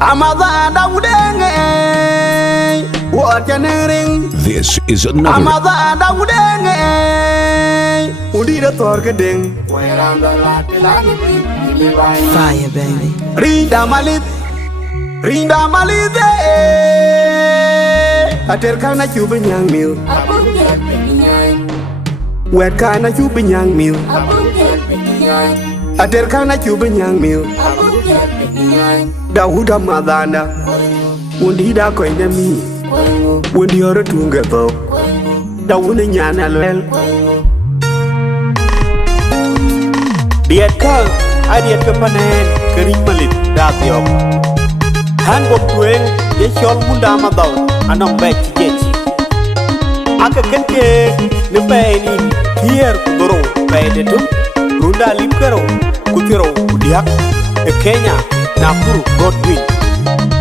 Amada Wudenge, what genering? This is another Amada Wudenge, Udida Torgading, Fire, baby. Rinda Malit, Aterkana Cuban young meal, where kind of Cuban young meal, Aterkana Cuban young meal, Dauda Madana, Undida Coinami, when you're a Tungato, Daunian Alwell. Diet Kal, I did Kapanan, Karim Malit, Dapiok. Handbook Twin, yes, your Mundamado, and I'm back to get you. Aka Kenke, the Baini, here Goro, Badetu, Runda Limpero, Kutiro, Udia, Kenya, Nakuru, Godwin,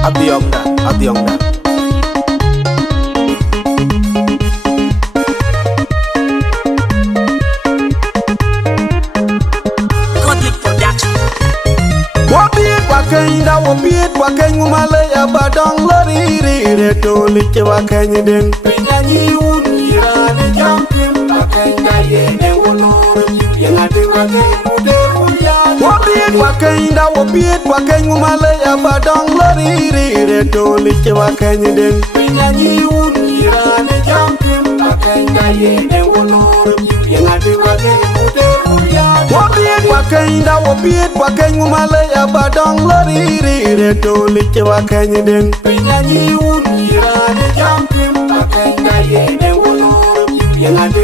Abiyonga. Wapit wakany Malaya badong lori reto like wakany den pinyanyi unirane jamkim wakany daye ne wolor yengate wakany wapit wakany Malaya badong lori reto like wakany den pinyanyi unirane jamkim wakany daye ne wolor yengate wakany wapit wakany Malaya badong lori reto like wakany den pinyanyi unirane jamkim wakany daye ne wolor yengate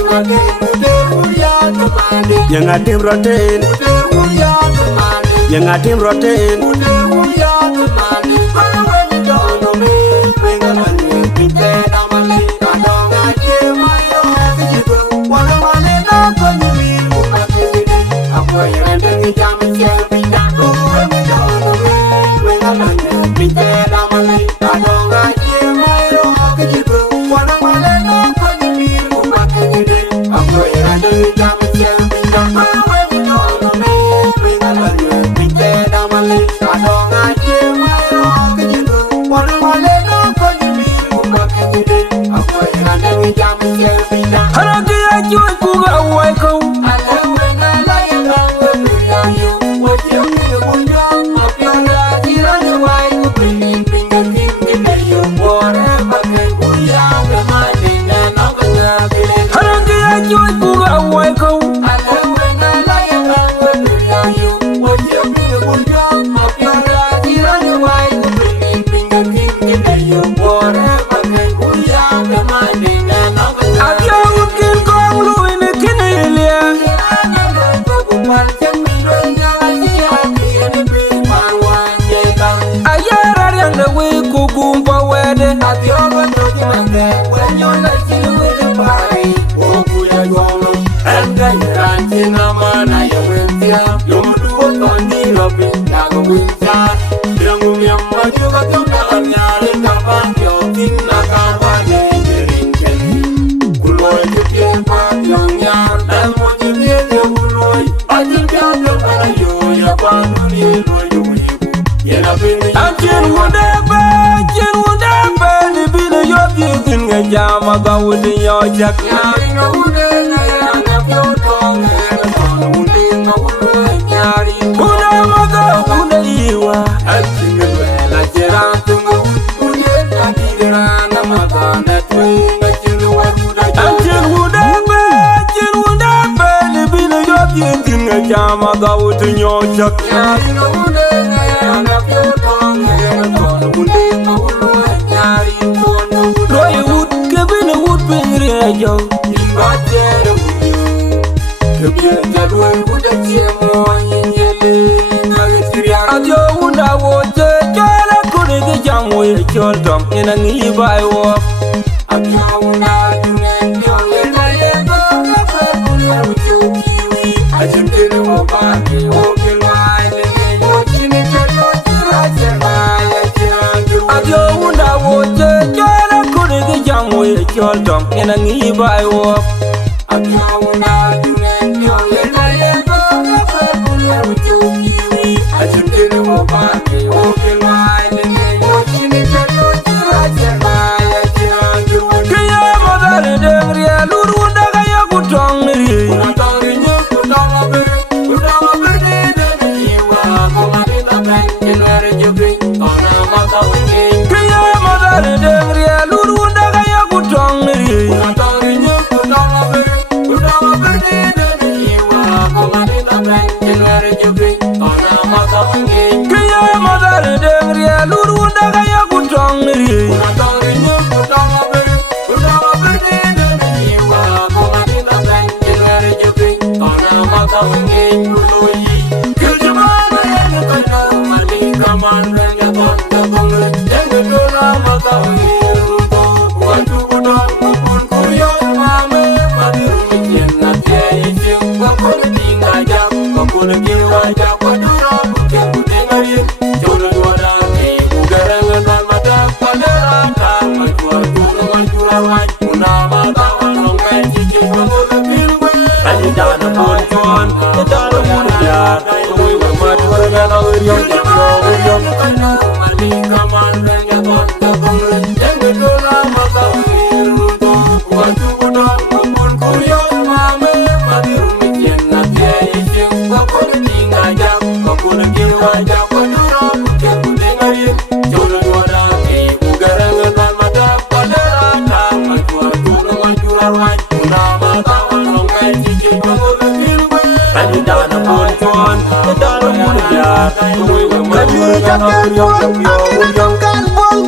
I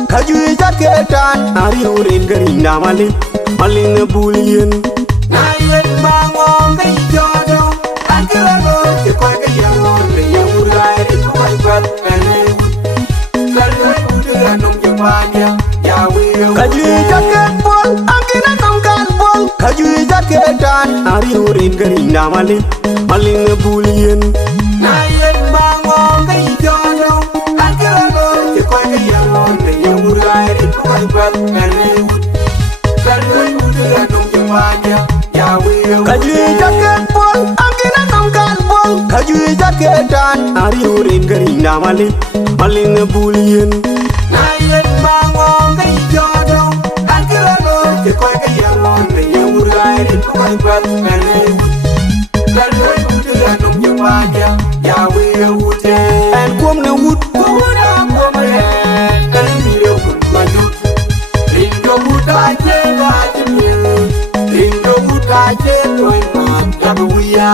Kajui jaketan ari urin gerinda malin bulien na yet bango ngai jodo akirago ke kwa ke yango ke yurai ri kwa kwa kane kalwe udu anong jepanya yawi kajui jaket bol angina nongkan bol kajui jaketan ari urin gerinda malin bulien na yet bango ngai jodo akirago ke kwa ke yango ke yurai ri kwa kwa kane Kajui jaket bol, angina nongkan bol. Kajui jaketan, ari urin gerinda malin bulien. Na yet bango ngai jodo, akirago ke kwa ke yango ke yurai ri kwa kwa kane. Kalwe udu anong jepanya, yawe ute. En kuom ne ut, kuda kuom ren, kalimiro kun maju. Ringo uta jela jemil, ringo uta jeloi mat yabuya.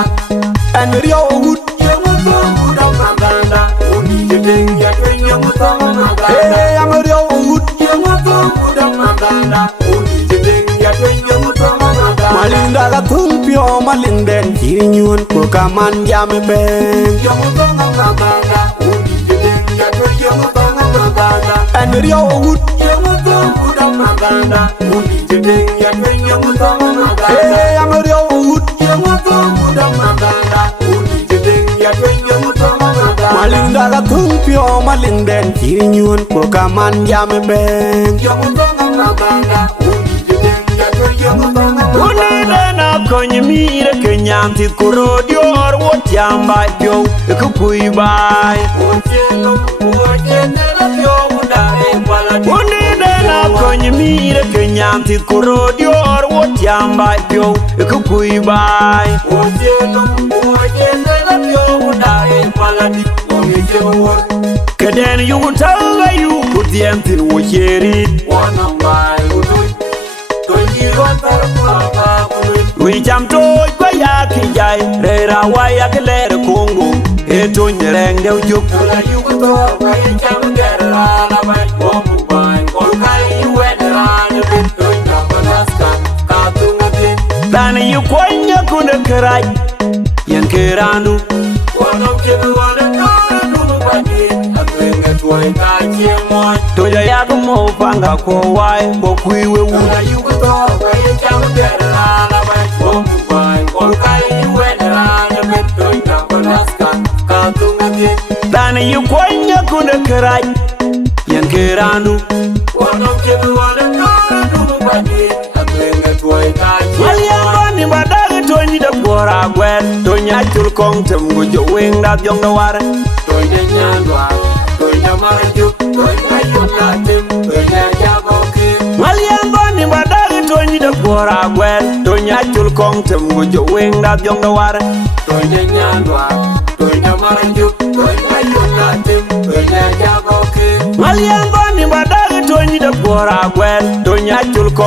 En rio ut, yamuto uda maganda, uni jedeng ya twen yamuto maganda. Hey, am rio ut, yamuto uda maganda, uni jedeng ya twen yamuto maganda. Malinda ka tumpio malinden kirinyun kukaman yame beng. Yamuto maganda, uni jedeng ya twen yamuto maganda. En rio ut, yamuto uda maganda, uni jedeng ya twen yamuto maganda. Hey, am rio ut, yamuto uda maganda, uni jedeng ya twen yamuto maganda. Malinda ka tumpio malinden kirinyun kukaman yame beng. Yamuto maganda, uni jedeng ya twen yamuto maganda. Unidena konyi mire kenyanti kurodio orwo tiamba pyo kukui bai. Unidena konyi mire kenyanti kurodio orwo tiamba pyo kukui bai. Keden yu tanga yu kudientin wo yerit. We jam to ya kijai rera waya kelere Kongo eto nyereng de ujuk la yu to wa jam gerra la bai bomu bai kol kai wedra ne to na banaska ka tungati dan yu kwanya kuna kerai yen keranu wono ke wala no badi akwenga tuai ka chemo to ya ko mo panga ko wai bo kuiwe wu la yu to wa jam gerra la bai bomu Dana yu kwanya kuna kerai yen keranu wono kebu wala no badi akwenga tuai ka chemo ni badage toni da bora gwen to nyachul kong tem go jo wing da jong da war to de nyandwa to nyamanju to nyayula tem to nyajago ki Maliango ni badage toni da bora gwen to nyachul kong tem go jo wing da jong da war to de nyandwa to nyamanju to nyayula tem to nyajago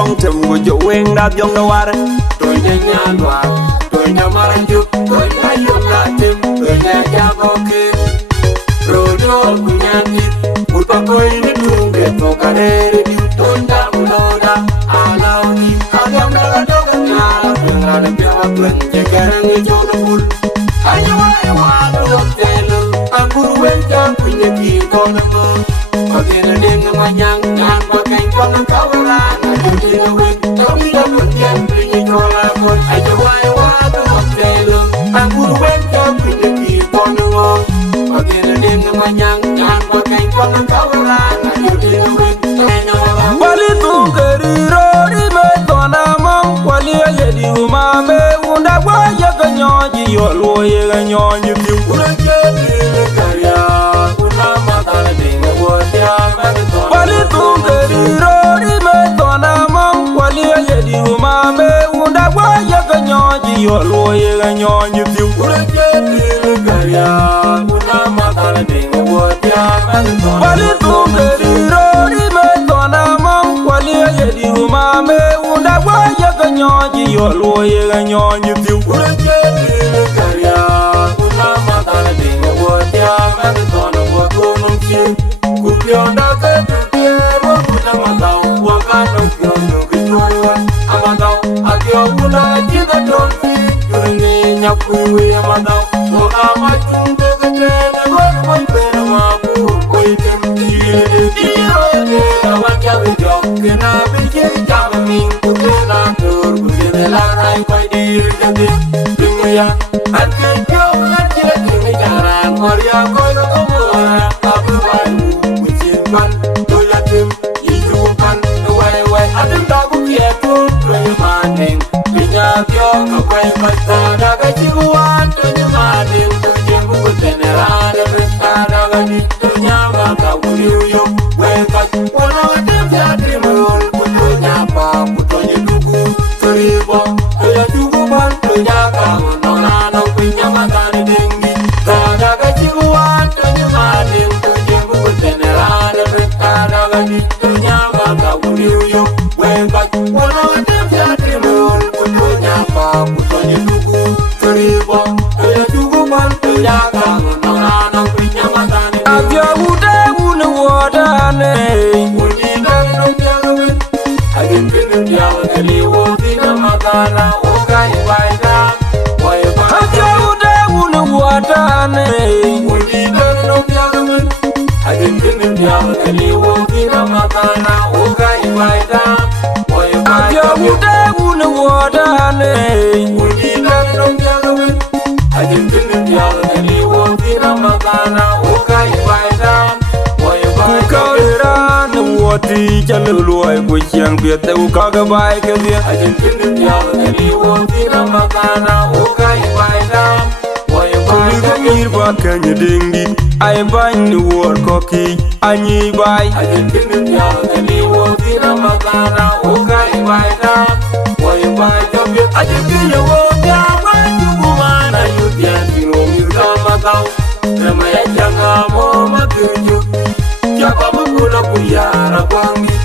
mong chầm của chỗ quen đáp dòng đâu à tôi nhanh nhàn hòa tôi nhà mà anh chụp tôi đã yêu là tim tôi nhà cha có kia rồi đó cũng nhàn nhịp một bà quay đến đường để tôi cả đêm đi tôi đã một lâu đã à lao đi à dòng đã đâu gần nhà tôi là đêm béo ác lần chạy cả đang nghe cho nó buồn anh yêu ai hoa tôi gặp chạy lưng anh buồn quên cho tôi nhớ kỹ con em mơ mà kia là đêm ngày mai nhang nhang qua cánh con nó cao ra là điều gì đâu quên trong đi đâu vẫn chen tuy nhiên cho là con anh yêu ai hoa tôi gặp chạy lưng anh buồn quên cho tôi nhớ kỹ con em mơ mà kia là đêm ngày mai nhang nhang qua cánh con nó cao ra là điều gì đâu quên wali tu keriro di me tona mam wali ye di uma me unda wa ye ganyo ji yo lo ye ganyo ji ti ura je di karya una mata de me wo ya wali tu keriro di me tona mam wali ye di uma me unda wa ye ganyo ji yo lo ye ganyo ji ti ura je di karya una mata de me wo ya wali tu keriro di me tona wali ye di uma me unda wa ye ganyo ji yo lo ye ganyo ji ti ura je di karya una mata de me wo ya me tona wo ko num chi ku pyo da ka tu ye ro una mata wa ka no pyo no ki to yo amata akyo una ji da don ti ni nya ku we amata wo ka ma chung de ke ne wo mo pe ma ku ko item ti di ro ne wa ka we jo ke na bi ke ja ma min ku ke na tur ku ke la rai ko di ke di ding ya an ke jo na je ki mi ja ran or ya ko no ko mo ka bu ba ku chin pan to ya tim yi ju pan wai wai adim da ku ke tu to ya ma ning bi nya kyo ka wai ka ta da ka chi ku an to ya ma ning to je ku ku te ne ra da be ta da ga ni to nya ma ka ku yu yo wai ka wo no te ja ti mo ku to nya pa ku to ye du ku to ri bo to ya ju ku pan to ya ka no na no ku nya ma ka ni ding ni ta da ka chi ku an to ya ma ning to je ku ku te ne ra da be ta da ga ni to nya ma ka ku yu yo wai ka wo no te ja ti mo ku to nya pa ku to ye du ku to ri bo to ya ju ku pan to ya ka no na no ku nya ma ka ni abya u de u no wa da ne uni da no ya ga wen agin kin ya ga li wo ti na ma ka na o ga i wai da wai ba abya u de u no wa da ne uni da no ya ga wen agin kin ya ga li wo ti na ma ka na o ga i wai da wai ba abya u de u no wa da ne uni da no ya ga wen agin kin ya ga li wo ti na ma ka na o ga i wai da wai ba ka ra no wo ti cha lu luai ku chiang pia te u ka ga bai ke dia agin kin ya ga li wo ti na ma ka na o ga i wai da wai ba ka mir ba ka ni ding di ai ban ni wo ko ki ani bai agin kin ya ga li wo ti na ma ka na o ga i wai da wai ba ka mi agin kin ya wo ya wa tu ku ma na yu dia ti no mi ka ma ka na ma ya ja ga mo ma tu ju ja ba ma ku na ku ya ra kwang ni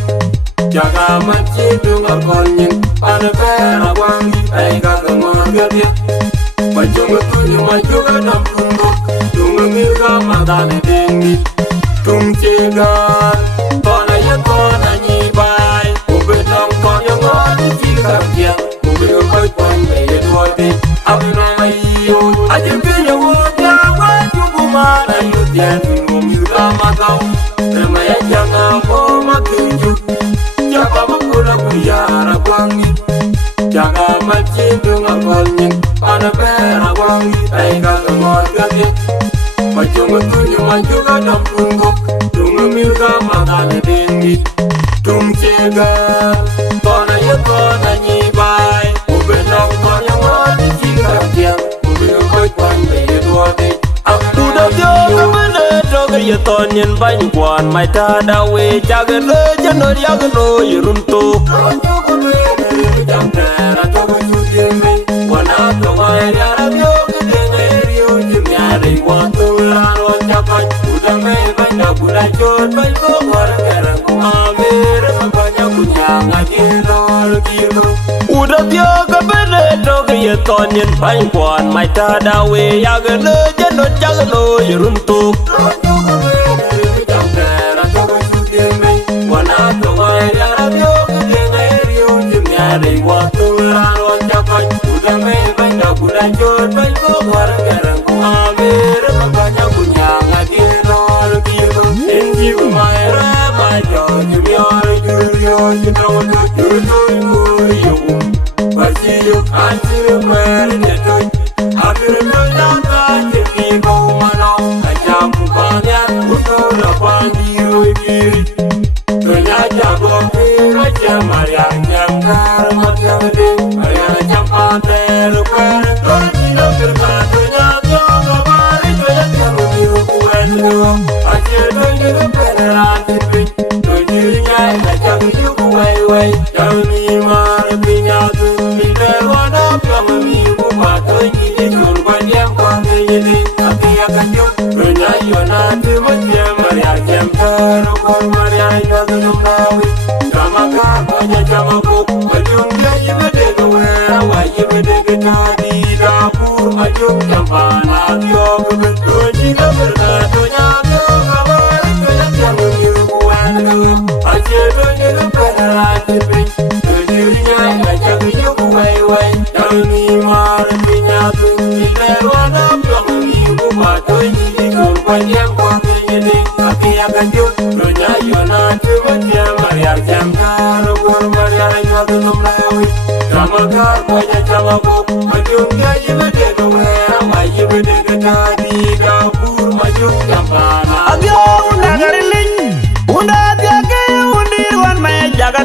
ja ga ma chi du ma kon yin pa na pe ra kwang ni ai ga ga mo ga dia ma ju ma tu ni ma ju ga nam tum do tu ma mi ga ma da ne ding ni tum che ga to na ya to na ni bai u be nam ko ya ma ni chi ga kia u be ko kon be ye do de a be na mai yo a je be ya wo ya wa ju ku ma na yu dia tu mo mi ga ma ga na ma ya ja ga mo ma tu ju ja ba ma ku na ku ya ra kwang ni ja ga ma chi du ma kon ni pa na be ra kwang ni ai ga ga mo ga ni ma ju ma tu ni ma ju ga nam tum go tu ma mi ga ma ga ne ding ni tum che ga to na ya to na ni bai u be nam ko ya ma ni chi ga kia u be ko kon be ye do de a tu da yo ka ma ne to ga ya to nyen bai ni kwan mai ta da we cha ga le cha no ya ga no y rum to ko ko le de jam na ra to ko ju de me wa na to ma ya ra yo ga de ne rio ji mya re wa to ra ro cha pa u da me ba na bu da chon bai ko wa ra ka ra ko ma me ra ba nya ku nya ga ki ro kiro. Uda tio ka bele to ke ye tonyen pain kwan mai ta da we ya ga le jeno chaglo yurun tu.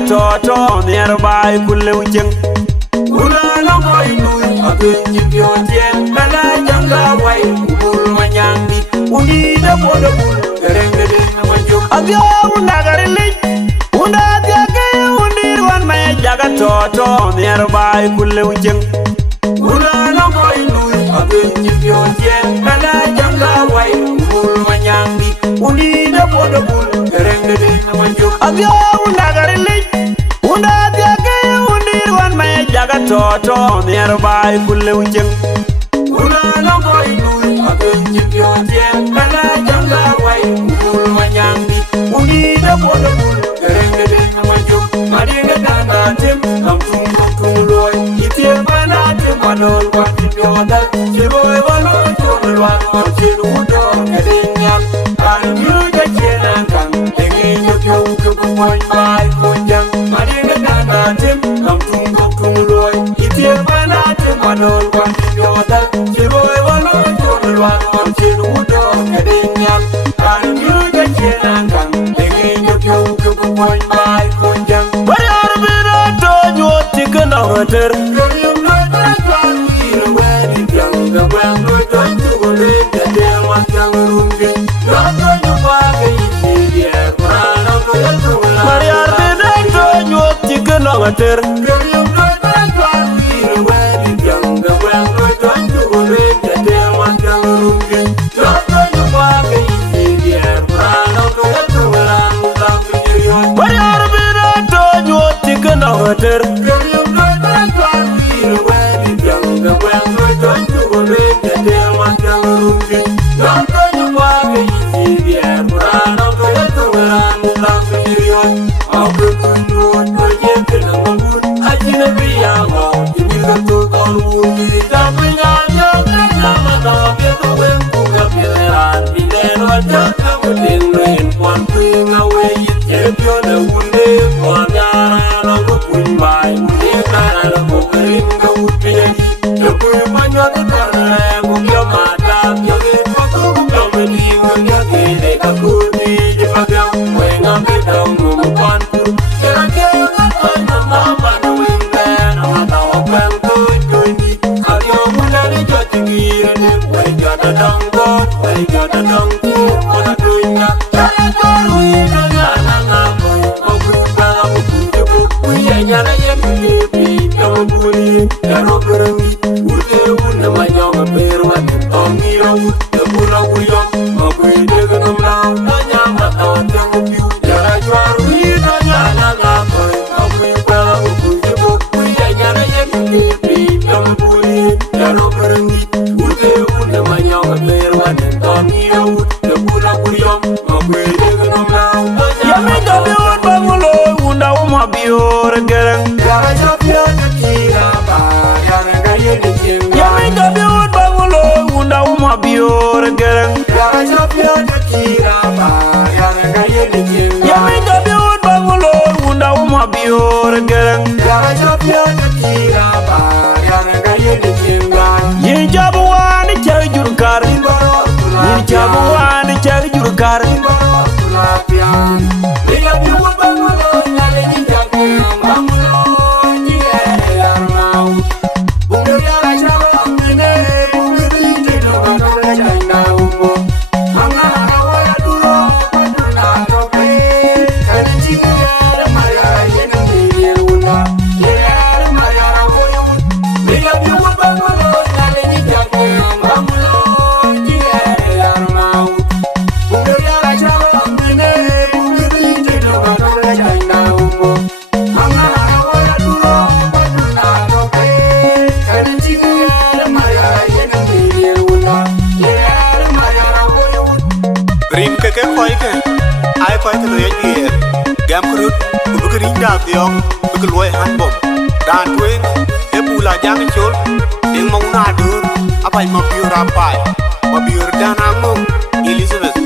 Toto nearby kulle ujeng Una no koi lui Abin jibyo jen Bala janga wai Ubul manyangdi Undi da boda bul Gereng gede namanjuk Agyo unda garilin Unda tiake undir wan maya jaga toto nearby kulle ujeng Una no koi lui Abin jibyo jen Bala janga wai Ubul manyangdi Undi da boda bul Gereng gede namanjuk Agyo unda garilin jaga toto nearby kulle ujeng Una no koi lui Abin jibyo jen Bala janga wai Ubul manyangdi Undi da boda bul Gereng gede namanjuk Madinga dana tim Tung loy Itie bana tim Manol kwa jibyo da Chiboy walo chul wano Chilu do Kedinyak Kan yu da chenan kan Tengi nyokyo Kukumoy Bai kunjang Madinga dana tim Tung loy Itie bana tim Manol kwa jibyo da Chiboy walo chul wano Chilu do Kedinyak Kan yu da chenan kan Tengi nyokyo Kukumoy Bai kunjang Bayar bina to nyoti kena hoter Bayar bina to nyoti kena hoter Bayar bina to nyoti kena hoter If you're the one day, one yard, I'm kier gam krut ku bu ring da tiok bu loy han bom dan twen e bula jang chol ding mong na dur apai ma biura pai ma biur dan among Elizabeth